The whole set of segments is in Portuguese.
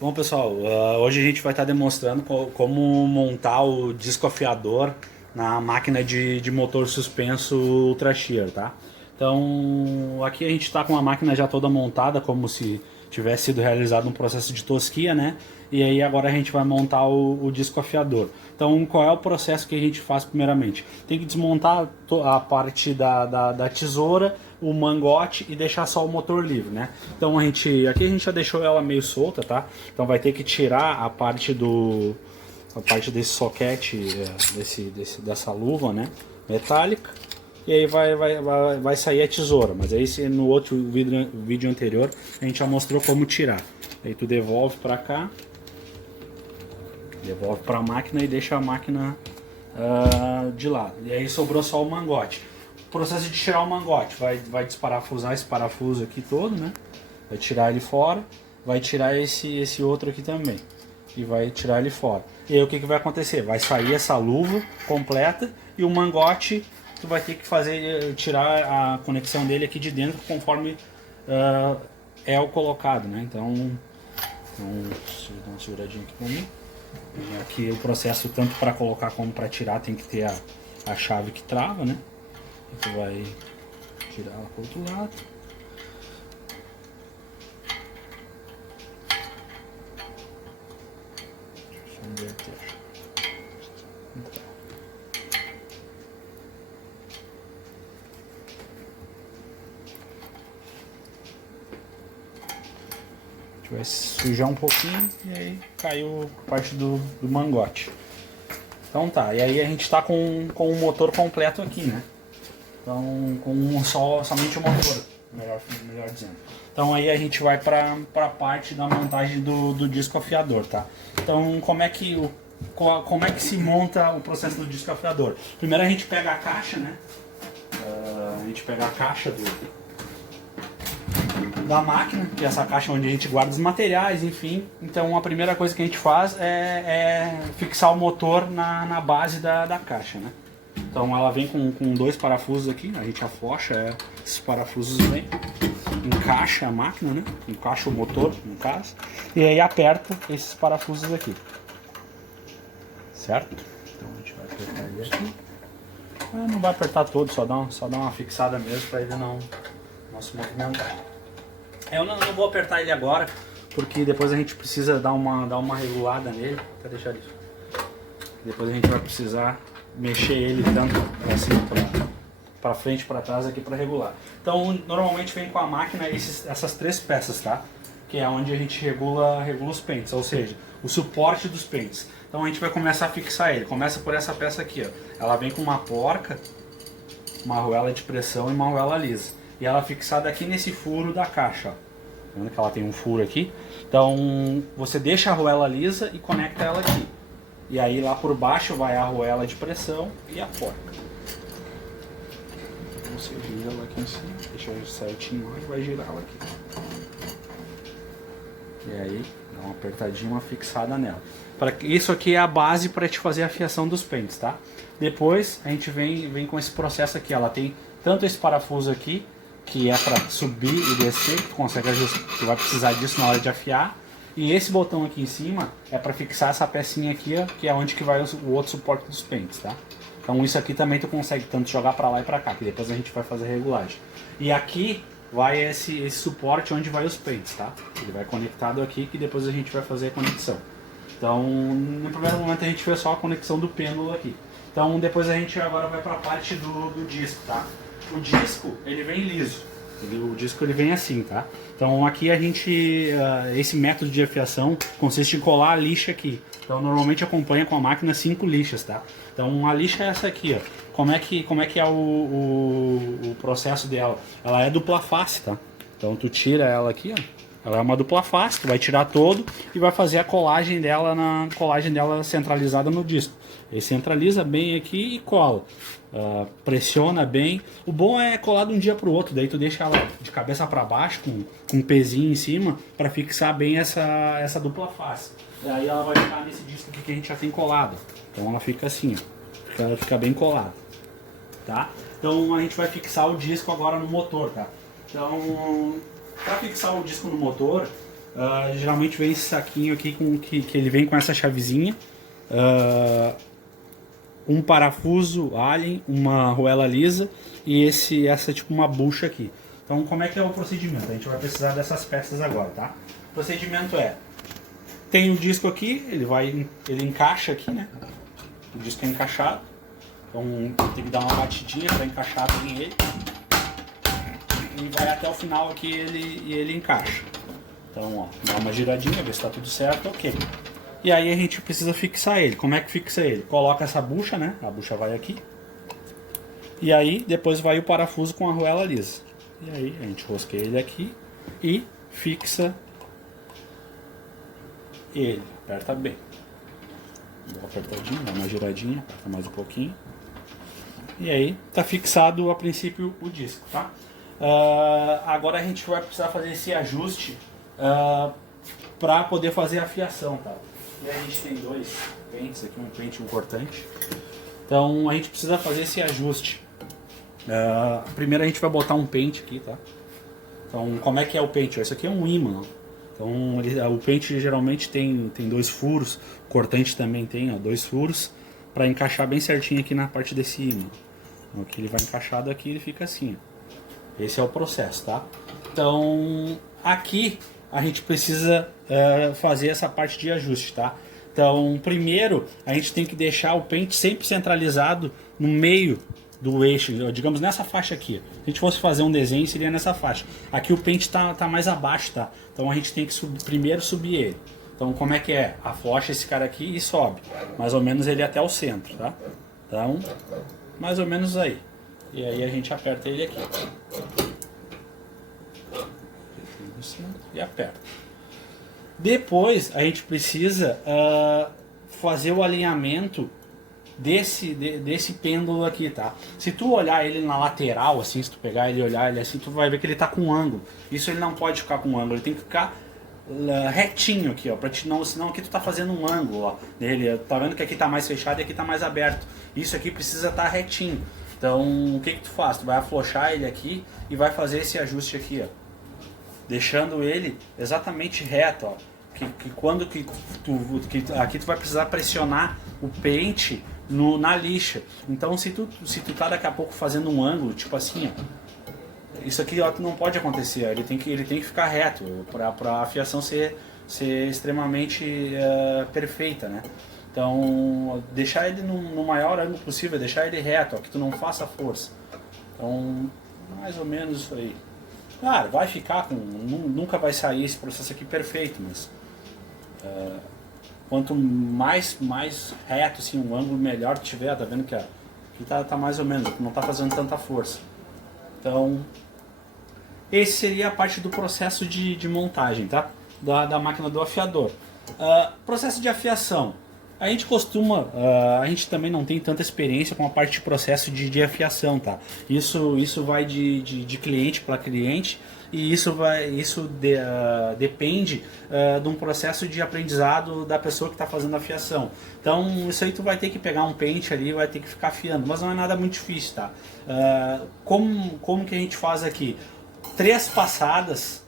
Bom, pessoal, hoje a gente vai estar demonstrando como montar o disco afiador na máquina de motor suspenso Ultra Shear, tá? Então, aqui a gente está com a máquina já toda montada, como se tivesse sido realizado um processo de tosquia, né? E aí agora a gente vai montar o disco afiador. Então, qual é o processo que a gente faz primeiramente? Tem que desmontar a parte da tesoura, o mangote e deixar só o motor livre, né? Então aqui a gente já deixou ela meio solta, tá? Então vai ter que tirar a parte desse soquete, dessa luva, né? Metálica. E aí vai sair a tesoura, mas aí no outro vídeo anterior a gente já mostrou como tirar. Aí tu devolve para cá, devolve para a máquina e deixa a máquina de lado. E aí sobrou só o mangote. O processo de tirar o mangote, vai desparafusar esse parafuso aqui todo, né? Vai tirar ele fora, vai tirar esse outro aqui também. E vai tirar ele fora. E aí o que vai acontecer? Vai sair essa luva completa e o mangote tu vai ter que tirar a conexão dele aqui de dentro conforme é o colocado, né? Então deixa eu dar uma seguradinha aqui pra mim. Aqui o processo tanto para colocar como para tirar tem que ter a chave que trava, né? Tu vai tirar ela para o outro lado. Deixa eu inverter. Então. A gente vai sujar um pouquinho e aí caiu parte do mangote. Então tá, e aí a gente tá com o motor completo aqui, né? Então, somente o motor, melhor dizendo. Então aí a gente vai para a parte da montagem do disco afiador, tá? Então como é que se monta o processo do disco afiador? Primeiro a gente pega a caixa, né? A gente pega a caixa da máquina, que é essa caixa onde a gente guarda os materiais, enfim. Então a primeira coisa que a gente faz é fixar o motor na base da caixa, né? Então ela vem com dois parafusos aqui, a gente aflocha esses parafusos bem, encaixa a máquina, né? Encaixa o motor, no caso, e aí aperta esses parafusos aqui, certo? Então a gente vai apertar ele aqui. Não vai apertar todo, só dá uma fixada mesmo para ele não se movimentar. Eu não vou apertar ele agora, porque depois a gente precisa dar uma regulada nele. Vou deixar ele. Depois a gente vai precisar mexer ele tanto assim para frente e para trás aqui para regular. Então normalmente vem com a máquina essas três peças, tá? Que é onde a gente regula os pentes, ou seja, o suporte dos pentes. Então a gente vai começar a fixar ele. Começa por essa peça aqui, ó. Ela vem com uma porca, uma arruela de pressão e uma arruela lisa. E ela é fixada aqui nesse furo da caixa, ó. Tá vendo que ela tem um furo aqui? Então você deixa a arruela lisa e conecta ela aqui. E aí lá por baixo vai a arruela de pressão e a porca. Você gira ela aqui em cima, deixa certinho lá e vai girar ela aqui. E aí dá uma apertadinha, uma fixada nela. Isso aqui é a base para te fazer a fiação dos pentes, tá? Depois a gente vem com esse processo aqui. Ela tem tanto esse parafuso aqui, que é para subir e descer, tu consegue ajustar, tu vai precisar disso na hora de afiar. E esse botão aqui em cima é para fixar essa pecinha aqui, ó, que é onde que vai o outro suporte dos pentes, tá? Então isso aqui também tu consegue tanto jogar para lá e para cá, que depois a gente vai fazer a regulagem. E aqui vai esse suporte onde vai os pentes, tá? Ele vai conectado aqui, que depois a gente vai fazer a conexão. Então no primeiro momento a gente fez só a conexão do pêndulo aqui. Então depois a gente agora vai para a parte do disco, tá? O disco, ele vem liso. O disco ele vem assim, tá? Então aqui a gente, esse método de afiação consiste em colar a lixa aqui. Então normalmente acompanha com a máquina 5 lixas, tá? Então a lixa é essa aqui, ó. Como é que é o processo dela? Ela é dupla face, tá? Então tu tira ela aqui, ó. Ela é uma dupla face, tu vai tirar todo e vai fazer a colagem dela centralizada no disco. Ele centraliza bem aqui e cola. Pressiona bem. O bom é colar de um dia para o outro, daí tu deixa ela de cabeça para baixo com um pezinho em cima para fixar bem essa dupla face. E aí ela vai ficar nesse disco aqui que a gente já tem colado. Então ela fica assim, ó. Ela fica bem colada, tá? Então a gente vai fixar o disco agora no motor, tá? Então para fixar o disco no motor, Geralmente vem esse saquinho aqui que ele vem com essa chavezinha, um parafuso Allen, uma arruela lisa e essa tipo uma bucha aqui. Então como é que é o procedimento? A gente vai precisar dessas peças agora, tá? O procedimento tem o disco aqui, ele encaixa aqui, né? O disco é encaixado, então tem que dar uma batidinha para encaixar bem ele e vai até o final aqui e ele encaixa. Então, ó, dá uma giradinha, ver se está tudo certo, ok. E aí a gente precisa fixar ele. Como é que fixa ele? Coloca essa bucha, né? A bucha vai aqui. E aí depois vai o parafuso com a arruela lisa. E aí a gente rosqueia ele aqui e fixa ele. Aperta bem. Dá uma apertadinha, dá uma giradinha, aperta mais um pouquinho. E aí tá fixado a princípio o disco, tá? Agora a gente vai precisar fazer esse ajuste para poder fazer a fiação, tá? E aí a gente tem dois pentes aqui, um pente e um cortante. Então a gente precisa fazer esse ajuste. Primeiro a gente vai botar um pente aqui, tá? Então como é que é o pente? Isso aqui é um ímã. Então o pente geralmente tem dois furos, o cortante também tem dois furos para encaixar bem certinho aqui na parte desse ímã. Então aqui ele vai encaixado aqui e ele fica assim. Esse é o processo, tá? Então aqui a gente precisa fazer essa parte de ajuste, tá? Então primeiro a gente tem que deixar o pente sempre centralizado no meio do eixo, digamos nessa faixa aqui. Se a gente fosse fazer um desenho seria nessa faixa. Aqui o pente tá mais abaixo, tá? Então a gente tem que primeiro subir ele. Então como é que é? Aflocha esse cara aqui e sobe. Mais ou menos ele até o centro, tá? Então, mais ou menos aí. E aí a gente aperta ele aqui. E aperta. Depois a gente precisa fazer o alinhamento desse pêndulo aqui, tá? Se tu olhar ele na lateral, assim, se tu pegar ele e olhar ele assim, tu vai ver que ele tá com ângulo. Isso ele não pode ficar com ângulo, ele tem que ficar retinho aqui, ó, senão aqui tu tá fazendo um ângulo, ó, nele. Tá vendo que aqui tá mais fechado e aqui tá mais aberto. Isso aqui precisa estar retinho. Então, o que tu faz? Tu vai aflochar ele aqui e vai fazer esse ajuste aqui, ó, deixando ele exatamente reto, ó. Quando aqui tu vai precisar pressionar o pente na lixa. Então se tu tá daqui a pouco fazendo um ângulo, tipo assim, ó, isso aqui, ó, não pode acontecer, ó, ele tem que ficar reto para a fiação ser extremamente perfeita, né? Então deixar ele no maior ângulo possível, deixar ele reto, ó, que tu não faça força. Então mais ou menos isso aí. Claro, vai ficar nunca vai sair esse processo aqui perfeito, mas quanto mais reto assim, um ângulo melhor que tiver, tá vendo que aqui tá mais ou menos, não tá fazendo tanta força. Então, esse seria a parte do processo de montagem, tá? Da máquina do afiador. Processo de afiação. A gente costuma, a gente também não tem tanta experiência com a parte de processo de afiação, tá? Isso vai de cliente para cliente e isso depende de um processo de aprendizado da pessoa que está fazendo a afiação. Então isso aí tu vai ter que pegar um pente ali e vai ter que ficar afiando, mas não é nada muito difícil, tá? Como que a gente faz aqui? 3 passadas,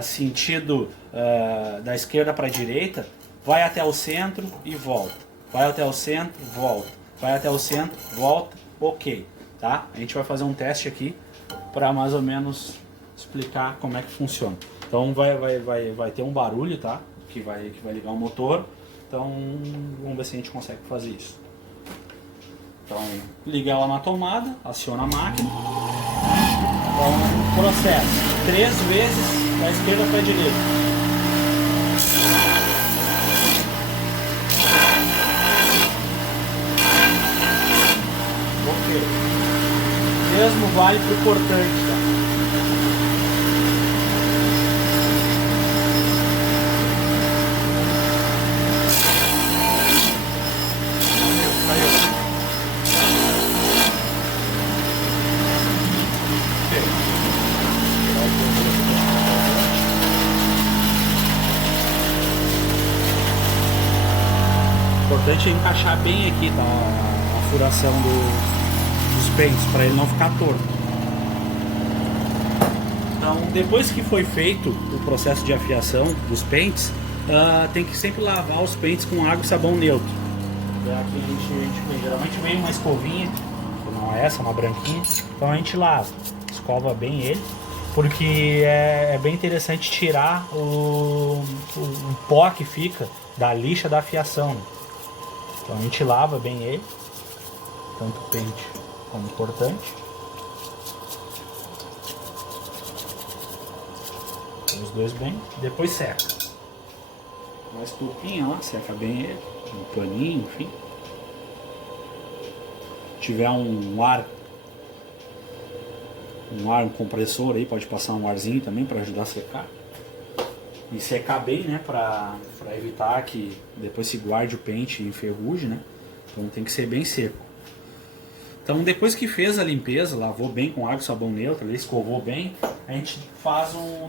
sentido da esquerda para a direita, vai até o centro e volta. Vai até o centro, volta. Vai até o centro, volta, ok. Tá? A gente vai fazer um teste aqui para mais ou menos explicar como é que funciona. Então vai ter um barulho, tá? Que vai ligar o motor. Então vamos ver se a gente consegue fazer isso. Então liga ela na tomada, aciona a máquina. Então processo 3 vezes da esquerda para a direita. Mesmo vale para o cortante, tá? O importante é encaixar bem aqui, tá? A furação dos pentes, para ele não ficar torto. Então, depois que foi feito o processo de afiação dos pentes, tem que sempre lavar os pentes com água e sabão neutro. É aqui a gente geralmente vem uma escovinha, que não é essa, uma branquinha, então a gente lava, escova bem ele, porque é bem interessante tirar o pó que fica da lixa da afiação, né? Então a gente lava bem ele, tanto o pente como o cortante. Os dois bem, depois seca. Uma estufinha lá, seca bem ele, um paninho, enfim. Se tiver um ar, um compressor aí, pode passar um arzinho também para ajudar a secar. E secar bem, né, para evitar que depois se guarde o pente e enferruje, né. Então tem que ser bem seco. Então depois que fez a limpeza, lavou bem com água e sabão neutro, escovou bem, a gente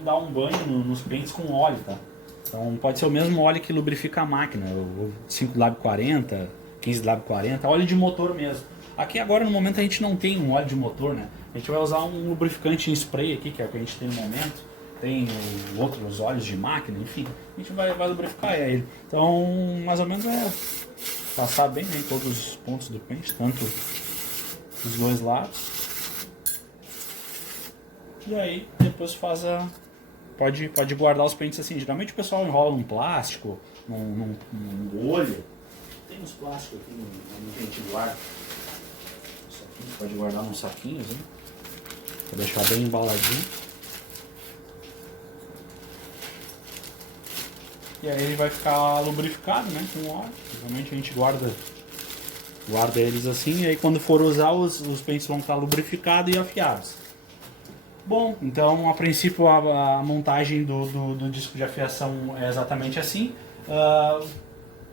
dá um banho nos pentes com óleo, tá? Então pode ser o mesmo óleo que lubrifica a máquina, o 5W40, 15W40, óleo de motor mesmo. Aqui agora no momento a gente não tem um óleo de motor, né? A gente vai usar um lubrificante em spray aqui, que é o que a gente tem no momento. Tem outros óleos de máquina, enfim, a gente vai lubrificar ele. Então mais ou menos é passar bem, né, em todos os pontos do pente, tanto os dois lados. E aí depois pode guardar os pentes assim. Geralmente o pessoal enrola num plástico, num bolha. Tem uns plásticos aqui no que a gente guarda. Isso aqui pode guardar num saquinho, assim, pra deixar bem embaladinho. E aí ele vai ficar lubrificado, né, com óleo. Geralmente a gente guarda eles assim, e aí quando for usar os pentes vão estar lubrificados e afiados. Bom, então a princípio a montagem do disco de afiação é exatamente assim.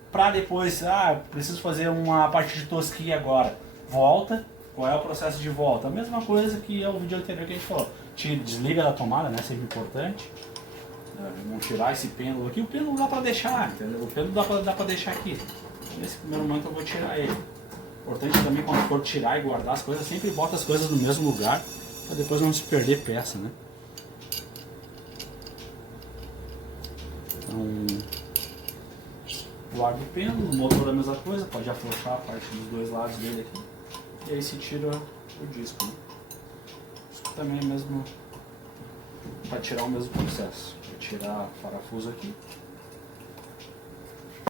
Para depois, preciso fazer uma parte de tosquia agora. Volta, qual é o processo de volta? A mesma coisa que é o vídeo anterior que a gente falou. Desliga da tomada, né? Sempre importante. Vamos tirar esse pêndulo aqui. O pêndulo dá para deixar, entendeu? O pêndulo dá para deixar aqui. Nesse primeiro momento eu vou tirar ele. Importante também quando for tirar e guardar as coisas, sempre bota as coisas no mesmo lugar, para depois não se perder peça, né? Então, guarda o pêndulo, o motor é a mesma coisa, pode afrouxar a parte dos dois lados dele aqui, e aí se tira o disco, né? Isso também é mesmo para tirar o mesmo processo. Vou tirar o parafuso aqui.